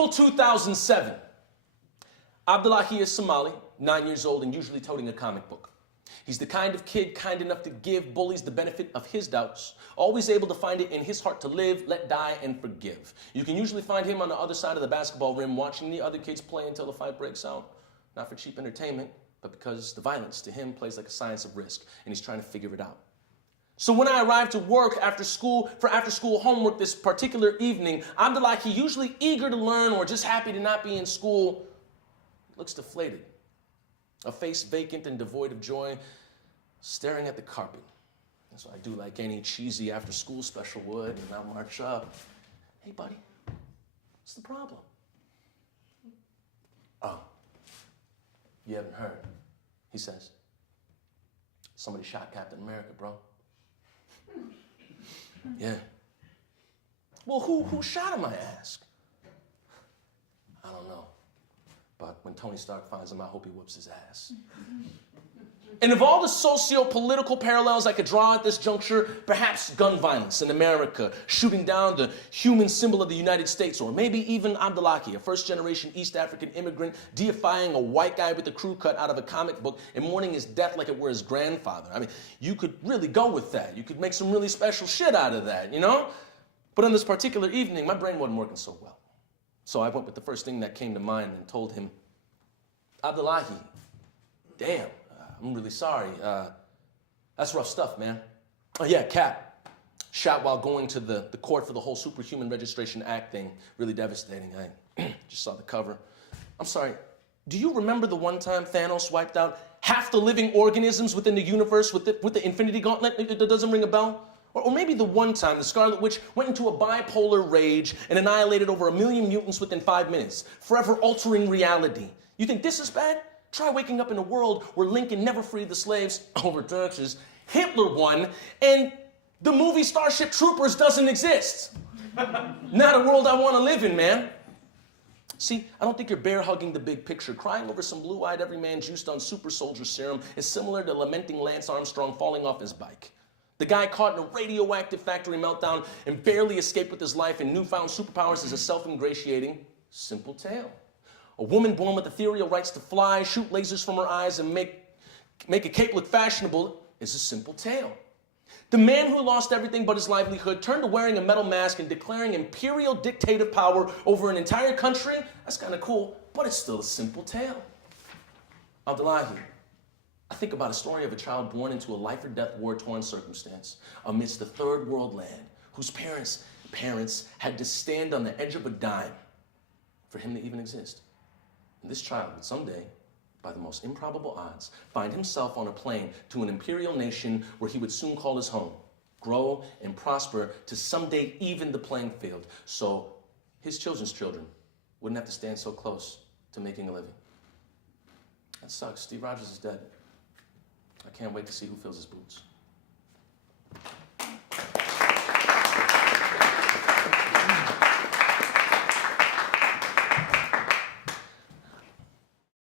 April 2007. Abdullahi is Somali, 9 years old and usually toting a comic book. He's the kind of kid kind enough to give bullies the benefit of his doubts, always able to find it in his heart to live, let die, and forgive. You can usually find him on the other side of the basketball rim watching the other kids play until the fight breaks out. Not for cheap entertainment, but because the violence to him plays like a science of risk, and he's trying to figure it out. So when I arrived to work after school for after-school homework this particular evening, Abdullahi, usually eager to learn or just happy to not be in school, looks deflated. A face vacant and devoid of joy, staring at the carpet. And so I do like any cheesy after-school special would, and I'll march up. Hey, buddy, what's the problem? Oh, you haven't heard, he says. Somebody shot Captain America, bro. Yeah. Well, who shot him, I ask? I don't know. But when Tony Stark finds him, I hope he whoops his ass. And of all the socio-political parallels I could draw at this juncture, perhaps gun violence in America, shooting down the human symbol of the United States, or maybe even Abdullahi, a first-generation East African immigrant, deifying a white guy with a crew cut out of a comic book and mourning his death like it were his grandfather. I mean, you could really go with that. You could make some really special shit out of that, you know? But on this particular evening, my brain wasn't working so well. So I went with the first thing that came to mind and told him, Abdullahi, damn. I'm really sorry. That's rough stuff, man. Oh, yeah, Cap. Shot while going to the court for the whole Superhuman Registration Act thing. Really devastating. I just saw the cover. I'm sorry. Do you remember the one time Thanos wiped out half the living organisms within the universe with the Infinity Gauntlet? That doesn't ring a bell? Or maybe the one time the Scarlet Witch went into a bipolar rage and annihilated over 1 million mutants within 5 minutes, forever altering reality. You think this is bad? Try waking up in a world where Lincoln never freed the slaves over taxes, Hitler won, and the movie Starship Troopers doesn't exist. Not a world I want to live in, man. See, I don't think you're bear-hugging the big picture. Crying over some blue-eyed everyman juiced on super soldier serum is similar to lamenting Lance Armstrong falling off his bike. The guy caught in a radioactive factory meltdown and barely escaped with his life and newfound superpowers is a self-ingratiating, simple tale. A woman born with ethereal rights to fly, shoot lasers from her eyes, and make a cape look fashionable is a simple tale. The man who lost everything but his livelihood turned to wearing a metal mask and declaring imperial dictative power over an entire country, that's kind of cool, but it's still a simple tale. Abdullahi, I think about a story of a child born into a life-or-death war-torn circumstance amidst a third world land whose parents had to stand on the edge of a dime for him to even exist. And this child would someday, by the most improbable odds, find himself on a plane to an imperial nation where he would soon call his home, grow and prosper to someday even the playing field, so his children's children wouldn't have to stand so close to making a living. That sucks. Steve Rogers is dead. I can't wait to see who fills his boots.